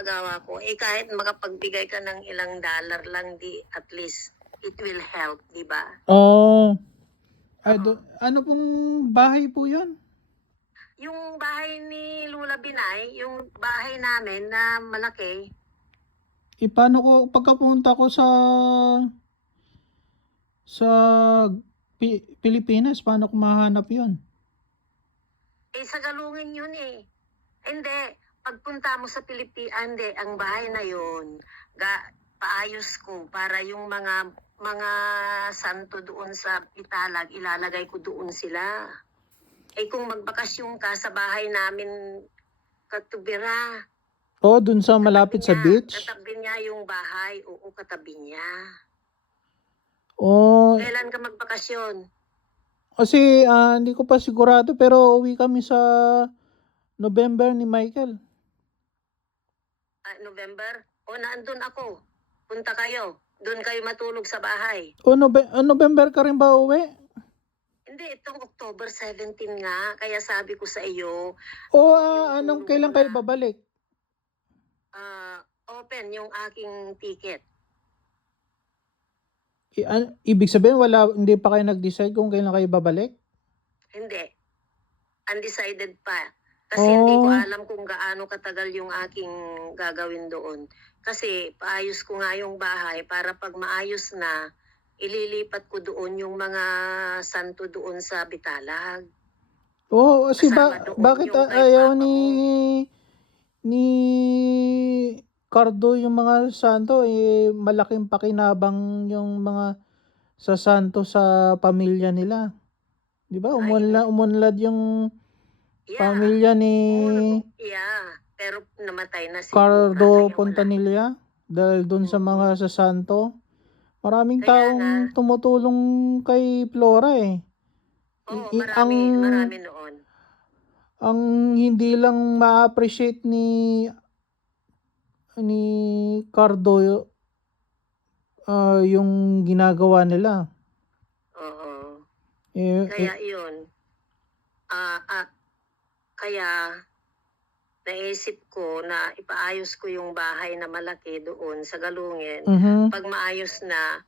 Gawa ko, kahit makapagbigay ka ng ilang dollar lang, at least it will help, di ba? Oh. Ay, Oo. ano pong bahay po yun? Yung bahay ni Lula Binay, yung bahay namin na malaki. Paano ko, pagkapunta ko sa Pilipinas, paano ko mahanap yun? Sa Galungin yun eh. Hindi, pagpunta mo sa Pilipinas, hindi, ang bahay na yun, paayos ko para yung mga santo doon sa Italag, ilalagay ko doon sila. Kung magbakasyon ka sa bahay namin, Katubira. Oh, dun sa malapit sa beach? Katabi niya yung bahay, oo, katabi niya. Oh. Kailan ka magbakasyon? Kasi hindi ko pa sigurado pero uwi kami sa November ni Michael. November? Naandun ako. Punta kayo. Doon kayo matulog sa bahay. November ka rin ba uwi? Hindi, itong October 17 nga. Kaya sabi ko sa iyo. Anong kailan kayo babalik? Open yung aking ticket. Ibig sabihin hindi pa kayo nag-decide kung kailan kayo babalik? Hindi. Undecided pa. Kasi hindi ko alam kung gaano katagal yung aking gagawin doon. Kasi paayos ko nga yung bahay para pag maayos na, ililipat ko doon yung mga santo doon sa Bitalag. Kasi bakit ayaw ni Cardo yung mga santo? Malaking pakinabang yung mga sa santo sa pamilya nila. Di ba? Umunlad yung pamilya ni pero namatay na si Cardo Pontanilla dahil dun sa mga sa santo. Maraming taong tumutulong kay Flora eh. Marami noon. Ang hindi lang ma-appreciate ni Cardo yung ginagawa nila. Oo. Kaya yun. Kaya naisip ko na ipaayos ko yung bahay na malaki doon sa Galungin. Pag maayos na,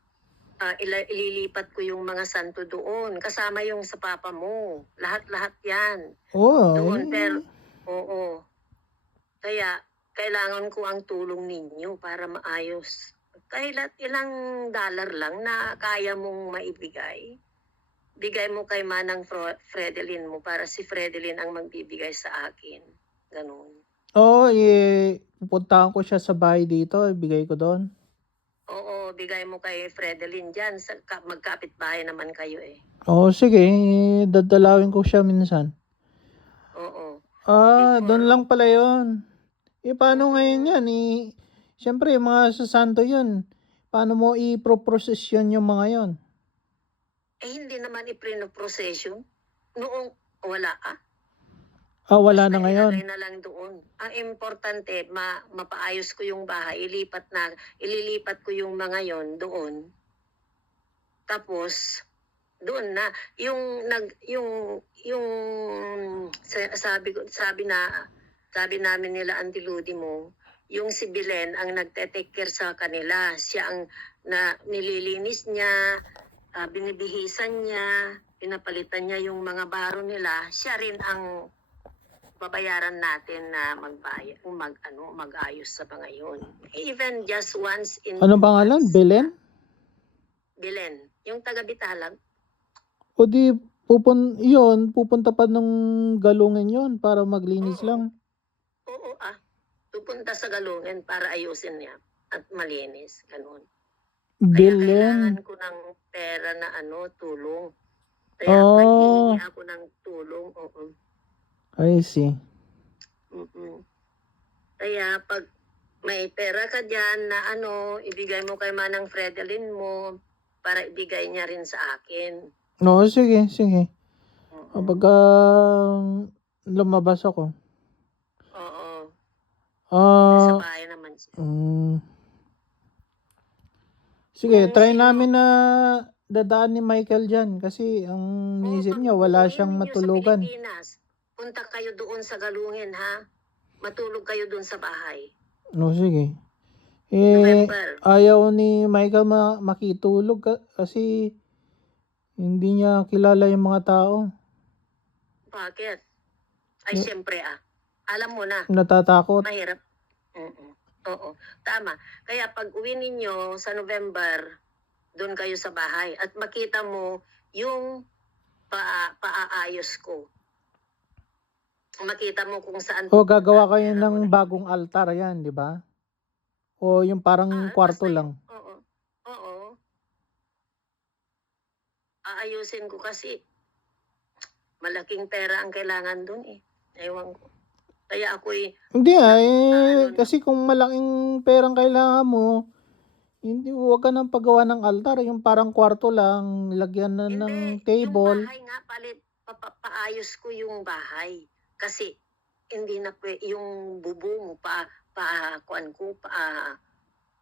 ililipat ko yung mga santo doon. Kasama yung sa papa mo. Lahat-lahat yan. Doon, pero, oo. Kaya, kailangan ko ang tulong ninyo para maayos. Kahit ilang dollar lang na kaya mong maibigay. Bigay mo kay Manang Fredelin mo para si Fredelin ang magbibigay sa akin. Ganun. Pupuntahan ko siya sa bahay dito. Ibigay ko doon. Oo, bigay mo kay Fredelin dyan. Magkapit-bahay naman kayo eh. Sige. Dadalawin ko siya minsan. Oo. Doon lang pala yun. Paano ngayon yan? Siyempre, mga sasanto yun. Paano mo i-process yung mga yon? Hindi naman i-procession. Noong wala wala na ngayon. Ilagay na lang doon. Ang importante, mapaayos ko yung bahay. Ililipat ko yung mga yon doon. Tapos, doon na sabi namin nila Auntie Ludi mo, yung si Belen ang nagte-take care sa kanila. Siya ang nililinis niya, binibihisan niya, pinapalitan niya yung mga baro nila. Siya rin ang babayaran natin na mag-ayos sa mga yun. Even just once in Ano pangalan? Belen? Belen, yung taga Bitalag. Pupunta pa ng Galungin yon para maglinis lang. Oo pupunta sa Galungin para ayusin niya at malinis, ganun. Kaya kailangan ko ng pera na tulong. Kaya naghihingi ako ng tulong. I see. Kaya pag may pera ka dyan na ibigay mo kay Manang Fredelin mo para ibigay niya rin sa akin. Sige. Kapag lumabas ako. Sa bahay naman siya. Sige, try namin na dadaan ni Michael dyan kasi ang niisip niya wala siyang matulugan. Sa Pilipinas, punta kayo doon sa Galungin ha. Matulog kayo doon sa bahay. O sige. Eh, November. ayaw ni Michael makitulog kasi hindi niya kilala yung mga tao. Bakit? Ay, Yung siyempre alam mo na, natatakot. mahirap. Oo, tama. Kaya pag uwi ninyo sa November, doon kayo sa bahay at makita mo yung paaayos ko. Makita mo kung saan O gagawa pupunta, kayo pera ng mo na. bagong altar yan, di ba? O yung parang kwarto Basta lang. oo, oo. Aayusin ko kasi malaking pera ang kailangan doon eh. Ewan ko. Kaya ako'y Hindi nag-ano na. kasi kung malaking perang kailangan mo, hindi, huwag ka nang paggawa ng altar, yung parang kwarto lang, lagyan na Hindi, ng yung table. bahay nga paayos ko yung bahay. Kasi hindi na yung bubong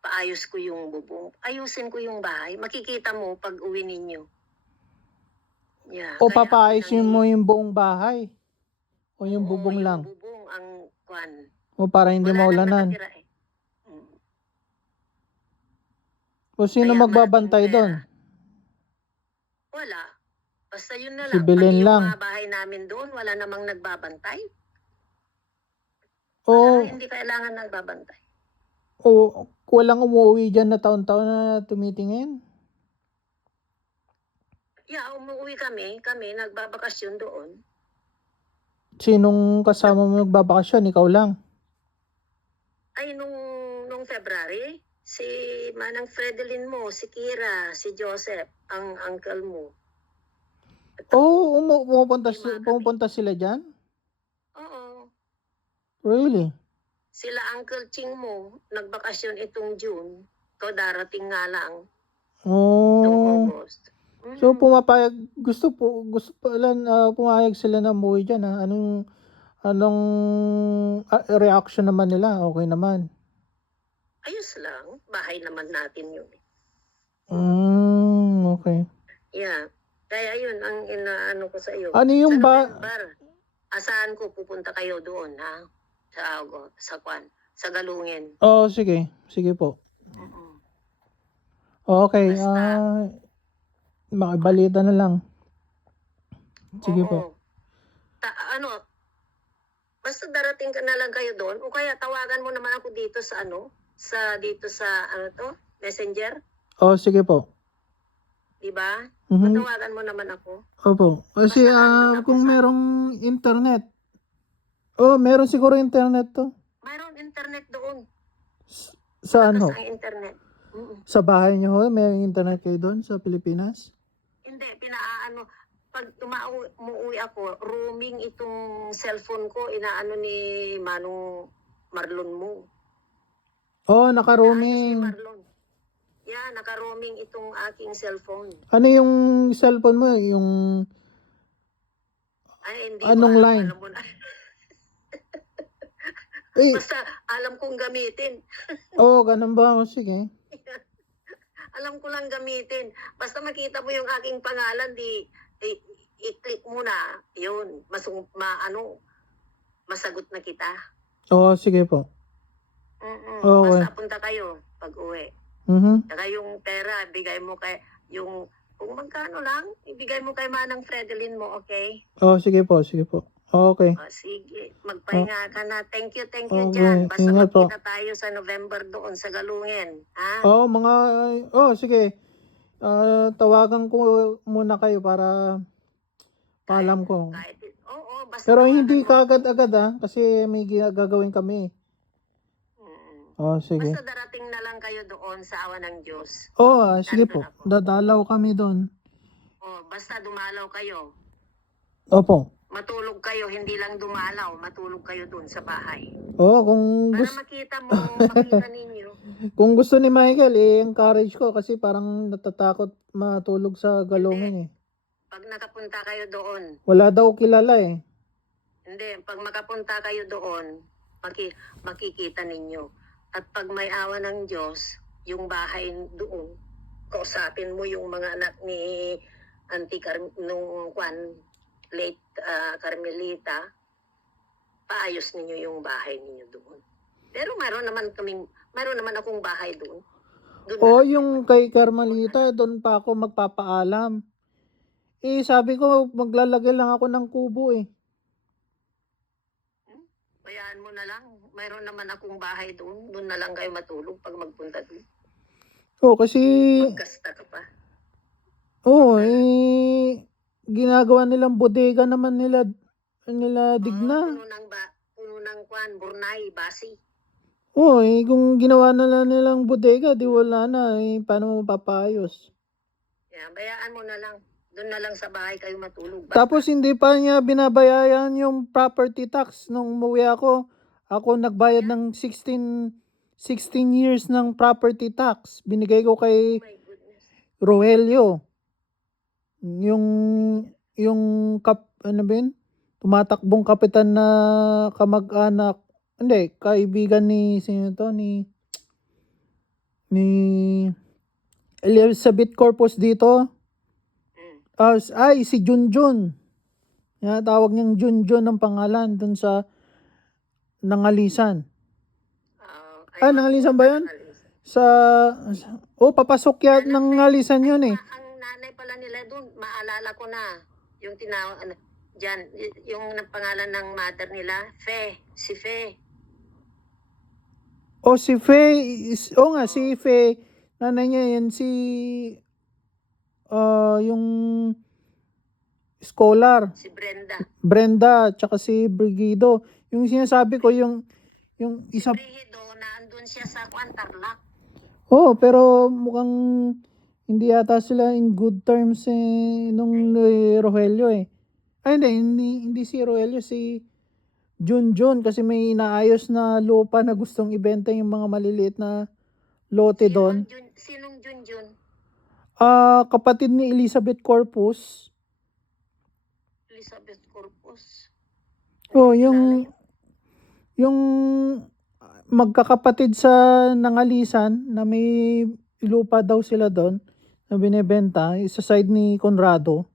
paayos ko yung bubong. Ayusin ko yung bahay. Makikita mo pag uwi ninyo. Yeah, O kaya ako papaayusin mo yung buong bahay. O yung oo, bubong yung lang. bubong ang kwan. O para hindi Wala nang maulanan. nakatira eh. O sino Kaya magbabantay malaking doon? pera. Wala. Basta yun na Si lang. Belen Pati yung lang. mga bahay namin doon, wala namang nagbabantay. O, Wala, hindi kailangan nagbabantay. o walang umuwi dyan na taon-taon na tumitingin? Yeah, umuwi kami nagbabakasyon doon. Sinong kasama mo nagbabakasyon? Ikaw lang? Ay, nung February, si Manang Fredelin mo, si Kira, si Joseph, ang uncle mo. Oo, Lima kami. pumupunta sila dyan? Oo. Really? Sila Uncle Ching mo, nagbakasyon itong June. Ito darating nga lang, itong Oh. August. So gusto pala pumayag sila na umuwi dyan ha? Anong reaction naman nila? Okay naman? Ayos lang, bahay naman natin yun. Okay. Yeah. Kaya yun ang inaano ko sa iyo. Ano yung Sa November, asahan ko pupunta kayo doon ha? Sa Galungin. Oh, sige. Sige po. Okay. Basta. Makibalita na lang. Sige po. Basta darating ka na lang kayo doon o kaya tawagan mo naman ako dito sa Messenger. Oh, sige po. Diba? Matawagan mo naman ako. Opo. Kasi kung merong internet. Oh, meron siguro internet to. Mayroon internet doon. Saan ho? Ang internet. Sa bahay niyo ho, may internet kayo doon sa Pilipinas? Hindi, pag umuwi ako, roaming itong cellphone ko, inaano ni Manong Marlon mo. Oh, Naayos ni naka-roaming. Marlon. Yeah, naka-roaming itong aking cellphone. Ano yung cellphone mo? Yung Ay, hindi anong ko line? alam mo na. Basta alam kong gamitin. Ganun ba? Sige. Alam ko lang gamitin. Basta makita mo yung aking pangalan, i-click mo na. Yun, masagot na kita. Sige po. Okay. Basta punta kayo pag uwi. Saka yung pera, bigay mo kung magkano lang, ibigay mo kay Manang Fredelin mo, okay? Sige po. Okay. Sige, magpahinga ka na. Thank you Okay, dyan. Basta ingat po. magkita tayo sa November doon sa Galungin. Ha? Sige. Tawagan ko muna kayo para paalam ko. Basta Pero tawagan hindi mo. kaagad kasi may gagawin kami. Sige. Basta darating na lang kayo doon sa awa ng Diyos. Sige po. Dadalaw kami doon. Basta dumalaw kayo. Opo. Matulog kayo, hindi lang dumalaw. Matulog kayo doon sa bahay. Kung Para makita ninyo. Kung gusto ni Michael, encourage ko kasi parang natatakot matulog sa Galungin eh. Pag nakapunta kayo doon. Wala daw kilala eh. Hindi, pag makapunta kayo doon, makikita ninyo. At pag may awa ng Diyos, yung bahay doon, kausapin mo yung mga anak ni Auntie late Carmelita, paayos ninyo yung bahay ninyo doon. Pero mayroon naman akong bahay doon. O yung kay Carmelita, doon pa ako magpapaalam. Sabi ko, maglalagay lang ako ng kubo eh. Bayaan mo na lang. Mayroon naman akong bahay doon. Doon na lang kayo matulog pag magpunta doon. Kasi... Magkasta ka pa. ginagawa nilang bodega naman nila Digna. Puno ng kwan, Burnay, Basi. Kung ginawa na nilang bodega, di wala na. Paano mo papayos? Bayaan mo na lang. Doon na lang sa bahay kayo matulog. Tapos hindi pa niya binabayaran yung property tax. Nung umuwi ako nagbayad ng 16 years ng property tax. Binigay ko kay Oh my goodness. Rogelio. Yung tumatakbong kapitan na kamag-anak. Hindi, kaibigan ni sino to? Ni Elizabeth Corpus dito. Si Junjun. Tawag niyang Junjun ang pangalan dun sa Nangalisan. Nangalisan ba yun? Papasok yan Nangalisan yun eh. Ang nanay pala nila dun, maalala ko na. Yung yung pangalan ng mother nila, si Fe. Si Fe, si Fe. Nanay niya yan, yung scholar. Si Brenda, tsaka si Brigido. Yung sinasabi ko, yung isa... Si Brigido, naandun siya sa Tarlac. Pero mukhang hindi yata sila in good terms nung Rogelio eh. Hindi si Rogelio, si Junjun, kasi may inaayos na lupa na gustong ibenta yung mga maliliit na lote doon. Sinong Junjun? Kapatid ni Elizabeth Corpus. Elizabeth Corpus? Yung magkakapatid sa Nangalisan na may lupa daw sila doon na binebenta, sa side ni Conrado,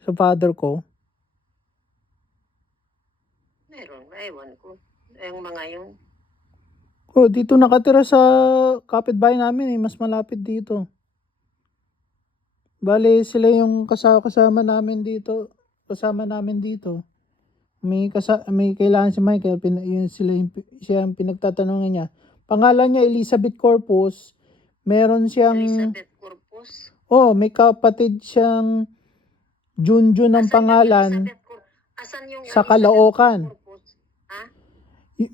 sa father ko. Meron, ewan ko. Yung mga yun. Dito nakatira sa kapitbahay namin mas malapit dito. Bale, sila yung kasama namin dito. May kailangan si Michael, siya ang pinagtatanungan niya. Pangalan niya Elizabeth Corpus. Meron siyang... Elizabeth Corpus? may kapatid siyang Junjun ang pangalan. Asan yung sa Caloocan.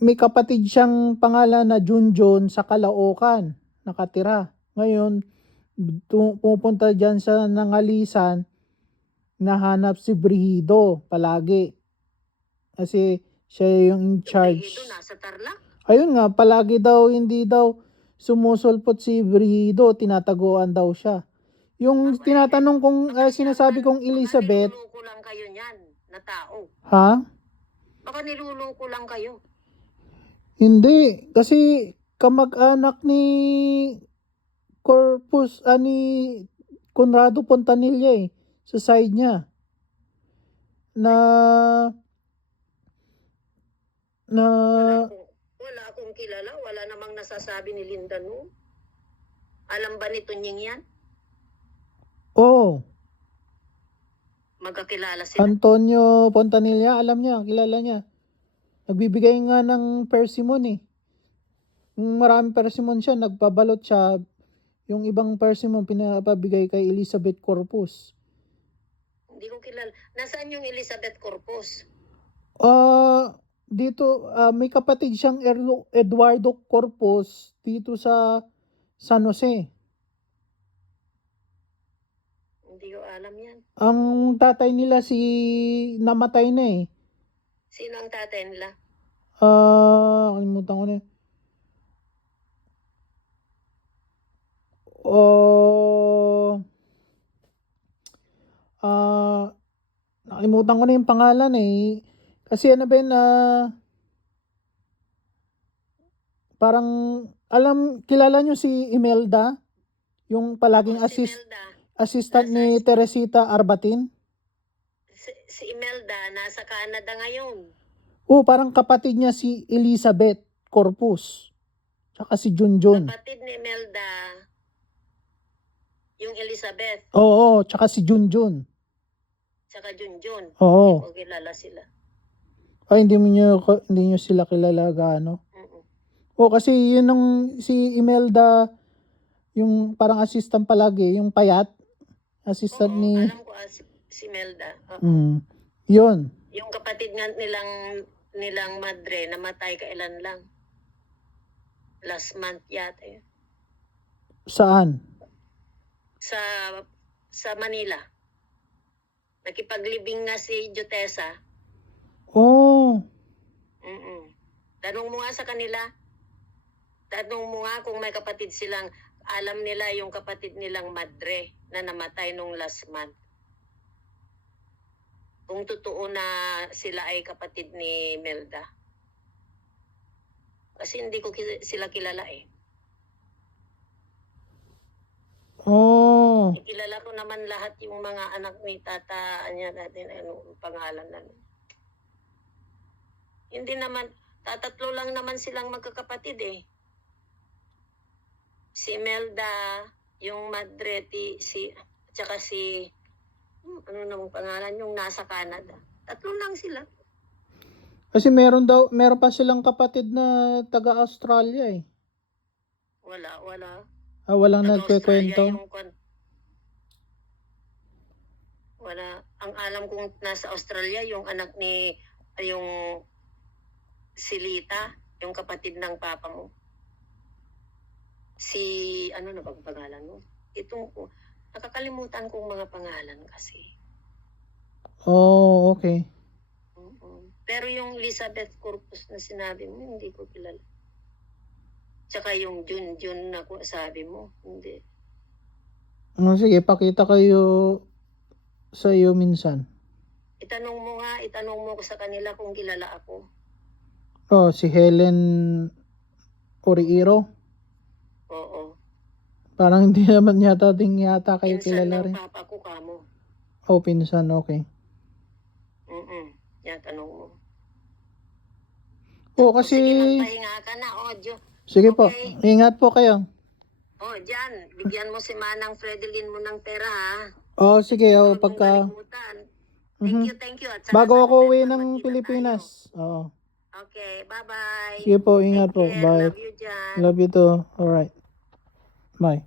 May kapatid siyang pangalan na Junjun sa Caloocan. Nakatira. Ngayon, pupunta dyan sa Nangalisan, nahanap si Brigido palagi. Kasi siya yung in charge. Brigido nasa Tarlac? Ayun nga, palagi daw, hindi daw sumusulpot si Brigido, tinataguan daw siya. Yung tinatanong kong, sinasabi kong Elizabeth. Baka niluluko lang kayo niyan, na tao. Ha? Baka niluluko lang kayo. Hindi, kasi kamag-anak ni Corpus, ni Conrado Pontanilla sa side niya. Wala akong kilala, wala namang nasasabi ni Linda no. Alam ba ni Tunying yan? Magkakilala sila. Antonio Pontanilla, alam niya, kilala niya. Nagbibigay nga ng persimmon maraming persimmon siya, nagpabalot siya. Yung ibang persimmon pinapabigay kay Elizabeth Corpus. Hindi ko kilala. Nasaan yung Elizabeth Corpus? Dito, may kapatid siyang Eduardo Corpus dito sa San Jose. Hindi ko alam yan. Ang tatay nila namatay na Sino ang tatay nila? Kalimutan ko na. Nakalimutan ko na yung pangalan Kasi parang, kilala nyo si Imelda? Yung palaging assistant ni Teresita Arbatin? Si Imelda, nasa Canada ngayon. Parang kapatid niya si Elizabeth Corpus. Tsaka si Junjun. Kapatid ni Melda, yung Elizabeth, Oo, tsaka si Junjun. tsaka Junjun. Oo. Hindi ko kilala sila. Ay, hindi nyo sila kilala gaano. Mm-mm. O kasi yun nung si Imelda, yung parang assistant palagi, yung payat. Assistant Oo, ni... alam ko si Melda. Oo. Yun. Yung kapatid nga nilang madre, namatay kailan lang. Last month yata yun. Saan? Sa Manila. Nakipaglibing nga si Jotesa. Oh. Tanong mo nga sa kanila. Tanong mo nga kung may kapatid silang, alam nila yung kapatid nilang madre na namatay nung last month. Kung totoo na sila ay kapatid ni Melda. Kasi hindi ko sila kilala eh. Oh. Kilala ko naman lahat yung mga anak ni tata niya natin, ano pangalan na. Hindi naman, tatatlo lang naman silang magkakapatid eh. Si Melda, yung Madreti, tsaka si, ano namang pangalan, yung nasa Canada. Tatlo lang sila. Kasi meron pa silang kapatid na taga-Australia eh. Wala. Walang Taga-Australia nagkwekwento. Wala. Ang alam kong nasa Australia, yung anak ni, yung si Lita, yung kapatid ng papa mo. Si, ano na bang pangalan mo? Nakakalimutan kong mga pangalan kasi. Oh, okay. Pero yung Elizabeth Corpus na sinabi mo, hindi ko kilala. Tsaka yung Junjun na sabi mo, hindi. Sige, pakita kayo sa iyo minsan. Itanong mo sa kanila kung kilala ako. Oh, si Helen Oriiro. Oo. Parang hindi naman yata kayo Pinsan kilala ng rin. papa ko kamo. Oh, pinsan, okay. Yan, tanong mo. Oh, kasi... Sige, magpahinga ka na, Ojo. Sige Okay. po, ingat po kayo. Oh, Jan, bigyan mo si Manang Fredeline mo ng pera, ha? Oh, sige, Huwag mong pagka... kalimutan. Mhm. Thank you. At saka Bago sa ako uwi November, ng magkita Pilipinas. tayo. Oo. Okay, bye-bye. Sige po, ingat Take po. care. Bye. Love you, Jan. Love you too. Alright. Bye.